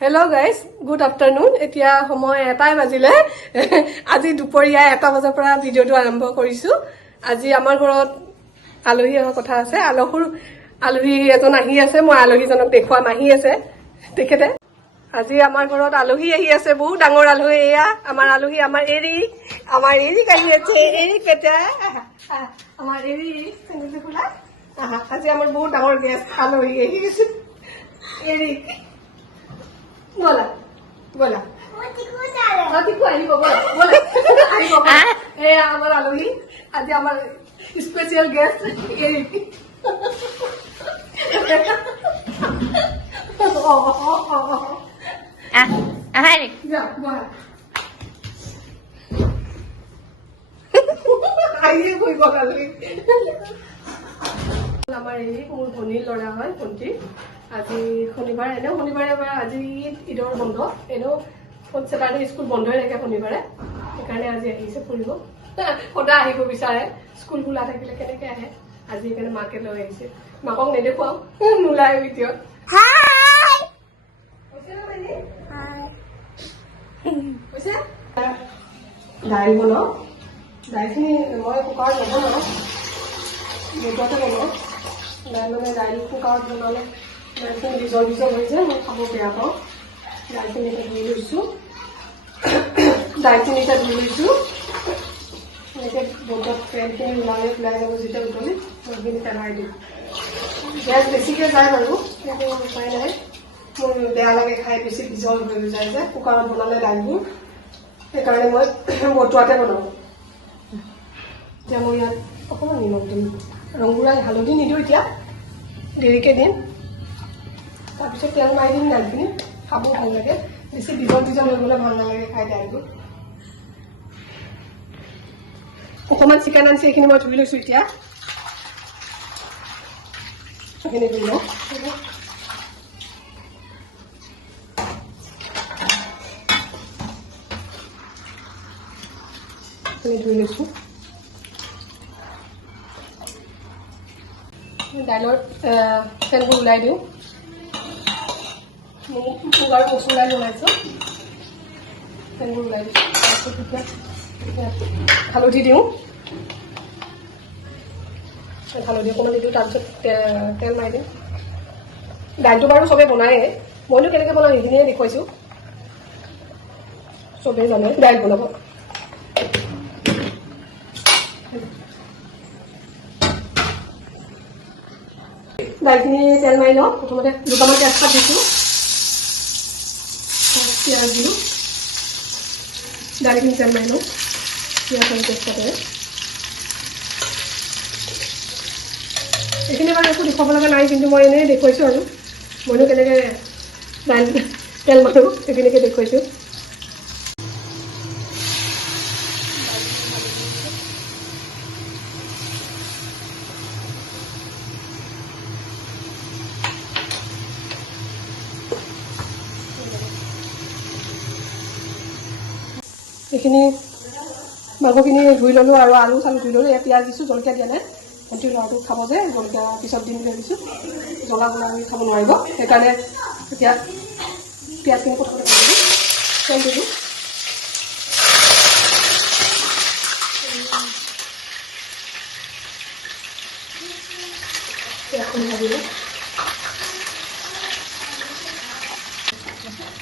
Hello' guys, good afternoon. এতিয়া সময় 1টা বাজিলে। আজি দুপৰীয়া 1টা বজাৰ পৰা ভিডিঅ'টো আৰম্ভ কৰিছোঁ। আজি আমাৰ ঘৰত আলহী অহাৰ কথা আছে। আলহী এজন আহি আছে। মই আলহীজনক দেখুৱাম, আহি আছে তেখেতে। আজি আমাৰ ঘৰত আলহী আহি আছে, বহুত ডাঙৰ আলহী। এয়া আমাৰ আলহী, আমাৰ এৰিক আহি আছে। এৰিক বেটা, আমাৰ এৰিক খোলা। আজি আমাৰ বহুত ডাঙৰ গেষ্ট আলহী আহি আছে। এৰিক बोला बोला আহিব আমাৰ আলহী। আজি আমাৰ স্পেচিয়েল গেষ্ট এৰিক। আমাৰ এৰিক মোৰ ভনীৰ ল'ৰা হয়, ভণ্টি। আজি শনিবাৰ, এনেও শনিবাৰে আজি ঈদৰ বন্ধ, এনেও ছেটাৰডে স্কুল বন্ধই থাকে শনিবাৰে। সেইকাৰণে আজি আহিছে ফুৰিব। সদায় আহিব বিচাৰে, স্কুল খোলা থাকিলে কেনেকে আহে। আজি সেইকাৰণে মাকে লৈ আহিছে। মাকক নেদেখুৱাও, নোলাই ভিডিঅ'ত। দাইল বনাওঁ। দাইলখিনি মই কুকাৰত নবনাওঁ, ভিতৰতে বনাওঁ। দাইল কুকাৰত বনালে দাইলখিনি বিজল হৈ যায়, মই খাব বেয়া পাওঁ। দাইলখিনি এতিয়া ধুই লৈছোঁ। এনেকৈ বটত তেলখিনি ওলাই ল'ব। যেতিয়া উতলি সেইখিনি পেলাই দিওঁ। গেছ বেছিকৈ যায় বাৰু, কিন্তু উপায় নাই। মোৰ বেয়া লাগে খাই, বেছি বিজল হৈ যায় যে কুকাৰত বনালে দাইলবোৰ। সেইকাৰণে মই বতোৱাতে বনাওঁ। এতিয়া মই ইয়াত অকণমান নিমখ দিম, ৰংগুড়া হালধি নিদিওঁ, এতিয়া দেৰিকৈ দিম। তাৰপিছত তেল মাৰি দিম। দাইলখিনি খাব ভাল লাগে, বেছি বিজল হৈ গ'লে ভাল নালাগে খাই দাইলটো। অকণমান চিকেন আনিছে, এইখিনি মই ধুই লৈছোঁ। এতিয়া এইখিনি ধুই লওঁ। ধুই লৈছোঁ। দাইলৰ তেলবোৰ ওলাই দিওঁ। আৰু মচুৰ দাইল বনাইছোঁ, তেলবোৰ ওলাই দিছোঁ। তাৰপিছত হালধি দিওঁ, হালধি অকণমান দি দিওঁ। তাৰপিছত তেল মাৰি দিওঁ। দাইলটো বাৰু চবেই বনায়েই, মইনো কেনেকৈ বনাওঁ সেইখিনিয়ে দেখুৱাইছোঁ। চবেই জানে দাইল বনাব। দাইলখিনি তেল মাৰি লওঁ। প্ৰথমতে দুটামান তেজপাত দিছোঁ, পিঁয়াজ দিলোঁ। দাইলখিনি তেল মাৰি লওঁ, পিঁয়াজ আৰু তেজপাতেৰে। এইখিনি বাৰু একো দেখুৱাব লগা নাই, কিন্তু মই এনেই দেখুৱাইছোঁ আৰু মইনো কেনেকৈ দাইল তেল মাৰোঁ সেইখিনিকে দেখুৱাইছোঁ। এইখিনি মাংসখিনি ধুই ল'লোঁ আৰু আলু চালু ধুই ল'লোঁ। পিঁয়াজ দিছোঁ, জলকীয়া দিয়া নাই। ভণ্টিৰ ল'ৰাটো খাব যে, জলকীয়া পিছত দিম বুলি ভাবিছোঁ। জ্বলা আমি খাব নোৱাৰিব, সেইকাৰণে এতিয়া পিঁয়াজখিনি প্ৰথমতে ভাজি দিওঁ। তেল দিলোঁ। পিঁয়াজখিনি ভাজিলোঁ।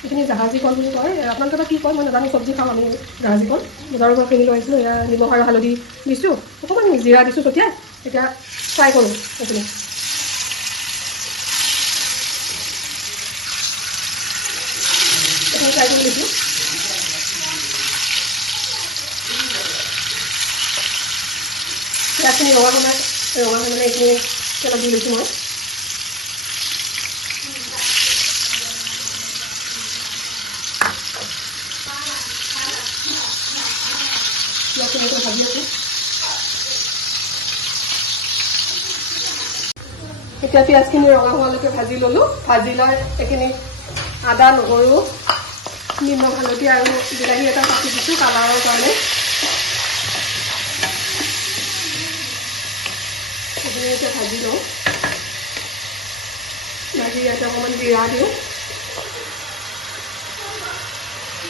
এইখিনি জাহাজী কল বুলি কয়, আপোনালোকে কি কয় মই নাজানো। চব্জি খাওঁ আমি জাহাজী কল। বজাৰৰ পৰা কিনি লৈ আহিছিলোঁ। এয়া নিমখ আৰু হালধি দিছোঁ, অকণমান জিৰা দিছোঁ ছটিয়াই। এতিয়া ফ্ৰাই কৰোঁ এইখিনি। ফ্ৰাই কৰি দিছোঁ। পিঁয়াজখিনি ৰঙা মানে এইখিনি তেলত দি লৈছোঁ মই। পিঁয়াজখিনি ভাজি আছোঁ। এতিয়া পিঁয়াজখিনি ৰঙা হোৱালৈকে ভাজি ল'লোঁ। ভাজি লৈ এইখিনি আদা, নহৰু, নিমখ, হালধি আৰু বিলাহী এটা কাটি দিছোঁ কালাৰৰ কাৰণে। সেইখিনি এতিয়া ভাজি লওঁ। ভাজি ইয়াতে অকণমান জিৰা দিওঁ।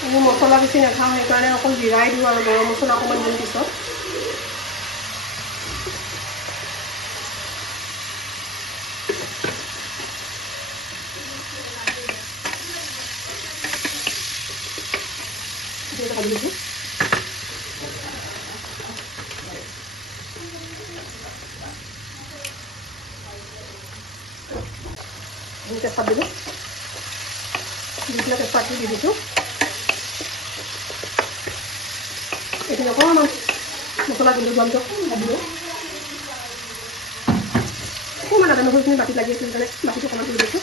আমি মছলা বেছি নাখাওঁ সেইকাৰণে অকল জিৰাই দিওঁ আৰু গৰম মছলা অকণমান দিম পিছত ভাজি দিছোঁ তেজপাত দিলোঁ দি পেলাই তেজপাতটো দি দিছোঁ এইখিনি অকণমান মছলা দিলোঁ জলটো ভাজিলোঁ অকণমান আদা নহৰুখিনি বাতিত লাগি আছিল সেইকাৰণে বাতিটো অকণমান তুলি দিছোঁ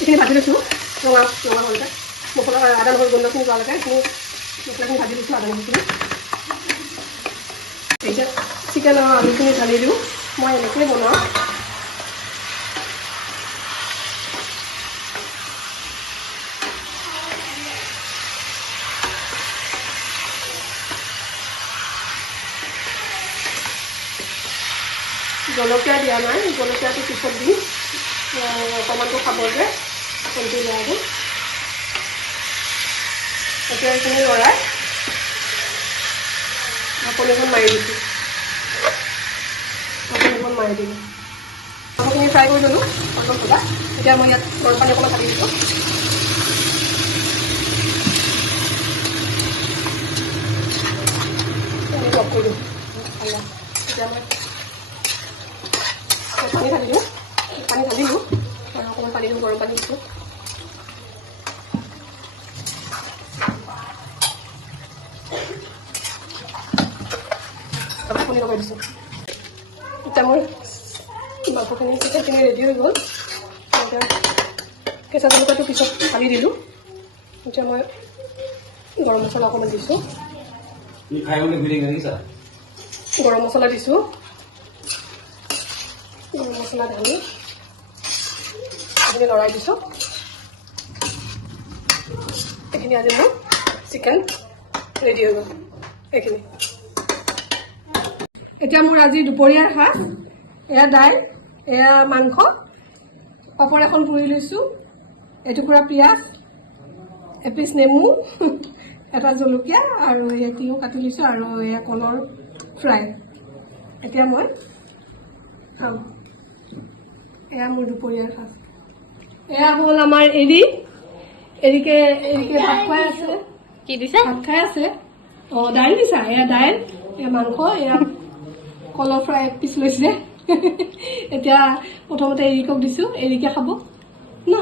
এইখিনি ভাজি লৈছোঁ ৰঙা হ'লকৈ মছলা আদা নহৰু গোন্ধখিনি যোৱালৈকে এইখিনি মছলাখিনি ভাজি দিছোঁ আদা নহৰুখিনি এতিয়া চিকেনৰ আলুখিনি ঢালি দিওঁ মই এনেকৈ বনাওঁ জলকীয়া দিয়া নাই জলকীয়াটো পিছত দিম অকণমানটো খাব যে কমটি বেয়া দিম এতিয়া এইখিনি লৰাই ঢাকনিখন মাৰি দিছোঁ ঢাকনিখন মাৰি দিলোঁ মাংসখিনি ফ্ৰাই কৰি ল'লোঁ অলপ ভজা এতিয়া মই ইয়াত গৰম পানী অকণমান ঢালি দিছোঁ অফ কৰি দিওঁ এতিয়া মই পানী ঢালি দিওঁ পানী ঢালিলোঁ আৰু অকণমান পানী দিওঁ গৰম পানী দিছোঁ ঢাকনি লগাই দিছোঁ এতিয়া মোৰ মাংসখিনি চিকেনখিনি ৰেডি হৈ গ'ল এতিয়া কেঁচা জলকীয়াটো পিছত ঢালি দিলোঁ এতিয়া মই গৰম মছলা অকণমান দিছোঁ গৰম মছলা দিছোঁ গৰম মছলা ঢালি এইখিনি লৰাই দিছোঁ এইখিনি আজি মোৰ চিকেন ৰেডি হৈ গ'ল এইখিনি এতিয়া মোৰ আজি দুপৰীয়াৰ সাজ এয়া দাইল এয়া মাংস পাপৰ এখন পুৰি লৈছোঁ এটুকুৰা পিঁয়াজ এপিচ নেমু এটা জলকীয়া আৰু এয়া তিয়ঁহ কাটি লৈছোঁ আৰু এয়া কলৰ ফ্ৰাই এতিয়া মই খাওঁ এয়া মোৰ দুপৰীয়াৰ সাজ এয়া হ'ল আমাৰ এৰিকে ভাত খুৱাই আছে কি দিছে ভাত খাই আছে অঁ দাইল দিছা এয়া দাইল এয়া মাংস এয়া কলৰ ফ্ৰাই এক পিচ লৈছে এতিয়া প্ৰথমতে এৰিকক দিছোঁ এৰিকে খাব ন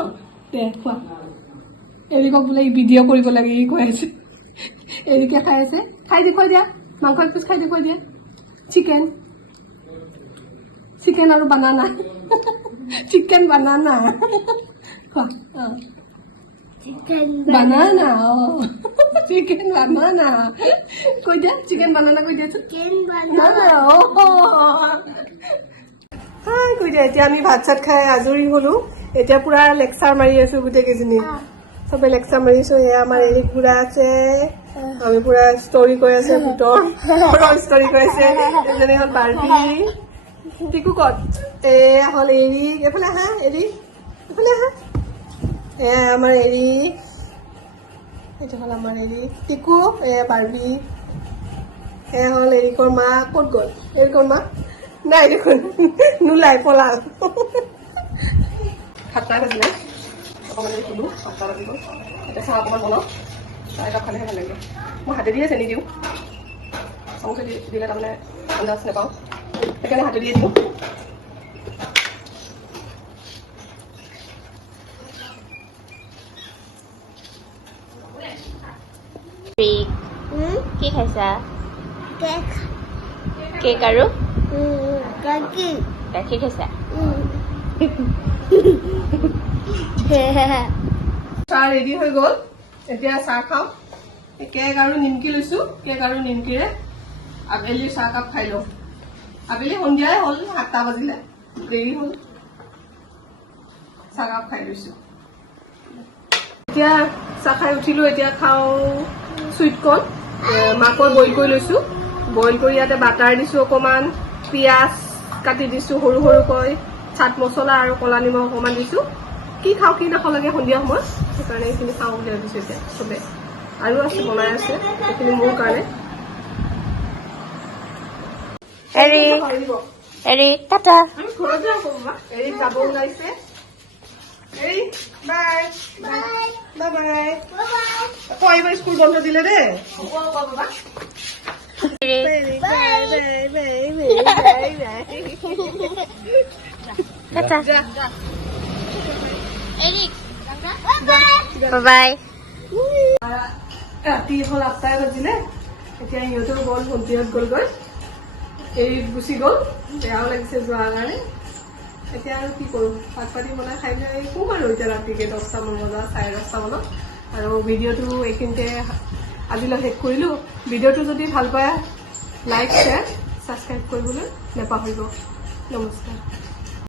দে খোৱা এৰিকক বোলে ভিডিঅ' কৰিব লাগে ই কৈ আছে এৰিকে খাই আছে খাই দেখুৱাই দিয়া মাংস এক পিচ খাই দেখুৱাই দিয়া চিকেন আৰু বানানা চিকেন বানানা খোৱা অঁ বানানা চিকেন বানানা কৈ দিয়া চিকেন বানানা কৈ দিয়াচোন কৈ দিয়া এতিয়া আমি ভাত চাত খাই আজৰি হলো এতিয়া পুৰা লেকচাৰ মাৰি আছো গোটেই কেইজনী চবে লেকচাৰ মাৰিছো এয়া আমাৰ এৰিক বুঢ়া আছে আমি পুৰা ষ্টৰি কৈ আছে ভূতৰ ষ্টৰি কৈ আছে এজনী হ'ল বাৰ্বি টিকু কত এয়া হ'ল এৰিক এফালে আহা এৰিক এফালে আহা এয়া আমাৰ এৰিক এইটো হ'ল আমাৰ এৰিক টিকু এয়া বাৰ্বি এয়া হ'ল এৰিকৰ মা ক'ত গ'ল এৰিকৰ মা নাই দেখোন নোলাই পলাল সাতটা বাজিলে অকণমান দেৰি শুলোঁ 7টা বাজি গ'ল এতিয়া চাহ অকণমান বনাওঁ চাহ একাপ খালেহে ভাল লাগিব মই হাতে দিয়ে চেনি দিওঁ চামুচে দিলে তাৰমানে আন্দাজ নাপাওঁ সেইকাৰণে হাতে দিয়ে দিওঁ কি খাইছা কেক আৰু গাখীৰ খাইছা চাহ ৰেডি হৈ গ'ল এতিয়া চাহ খাওঁ কেক আৰু নিমকি লৈছোঁ কেক আৰু নিমকিৰে আবেলি চাহকাপ খাই লওঁ আবেলি সন্ধিয়াই হ'ল 7টা বাজিলে দেৰি হ'ল চাহকাপ খাই লৈছোঁ এতিয়া চাহ খাই উঠিলোঁ এতিয়া খাওঁ চুইট কৰ্ণ মাকৈ বইল কৰি লৈছোঁ বইল কৰি ইয়াতে বাটাৰ দিছোঁ অকণমান পিঁয়াজ কাটি দিছোঁ সৰু সৰুকৈ চাট মছলা আৰু কলা নিমখ অকণমান দিছোঁ কি খাওঁ কি নাখাওঁ লাগে সন্ধিয়া সময়ত সেইকাৰণে এইখিনি খাওঁ বুলি ভাবিছোঁ এতিয়া চবে আৰু আছে বনাই আছে এইখিনি মোৰ কাৰণে এৰিক টাটা আমি ঘৰত যাওঁ ক'বা এৰিক যাব ওলাইছে Eric bye bye bye bye আকৌ এইবাৰ স্কুল বন্ধ দিলে দেই বাই ৰাতি হ'ল 8টাই বাজিলে এতিয়া সিহঁতেও গ'ল ভণ্টিহঁত গ'লগৈ এৰি গুচি গ'ল বেয়াও লাগিছে যোৱাৰ কাৰণে এতিয়া আৰু কি কৰোঁ ভাত পানী বনাই খাই পেলাই শুম আৰু এতিয়া ৰাতিকে 10টামান বজাত 10:30 মানত আৰু ভিডিঅ'টো এইখিনিতে আজিলৈ শেষ কৰিলোঁ ভিডিঅ'টো যদি ভাল পায় লাইক শ্বেয়াৰ ছাবস্ক্ৰাইব কৰিবলৈ নাপাহৰিব নমস্কাৰ